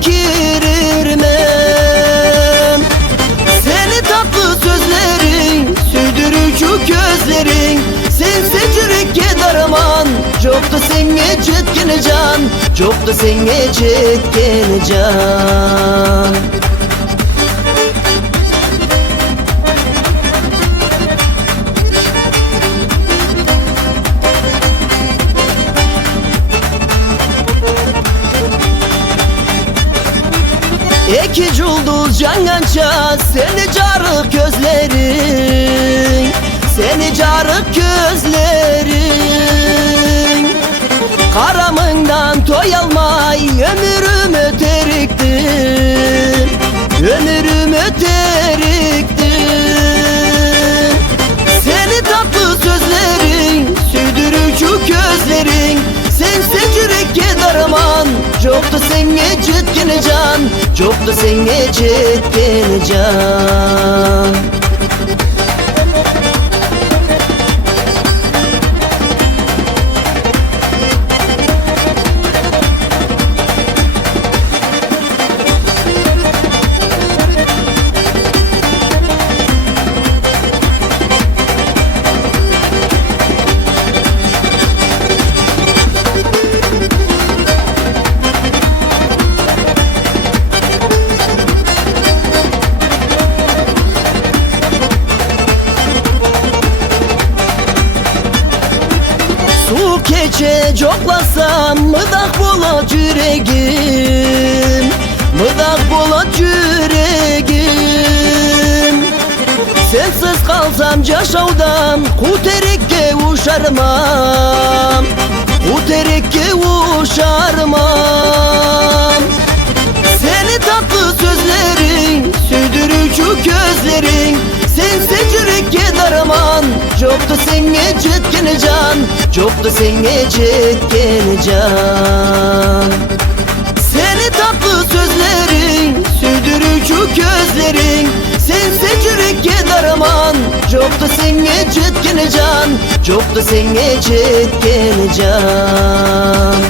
kirirmem. Seni tatlı sözlerin, süydürücü gözlerin, sensiz yürekке daraman. Çok da senge çetkene can, çok da senge çetkene can. İki culduz cangança seni carık gözlerin, seni carık gözlerin. Karamından toy almay ömrüm öteriktir, ömrüm öteriktir. Seni tatlı sözlerin, süydürücü gözlerin, sensiz yürekке daraman. Çok da senge çetkene can, çok da senge çetkene can. Su keçe coklasam mıdak bulat yüreğim, mıdak bulat yüreğim. Sensiz kalsam yaşavdan kuterikke uşarmam, kuterikke uşarmam. Seni tatlı sözlerin, süydürücü gözlerin, sensiz yürekке daraman. Çok da senge çetkene can, çok da senge çetkene can. Seni tatlı sözlerin, süydürücü gözlerin, sensiz yürekke daraman. Çok da senge çetkene can, çok da senge çetkene can.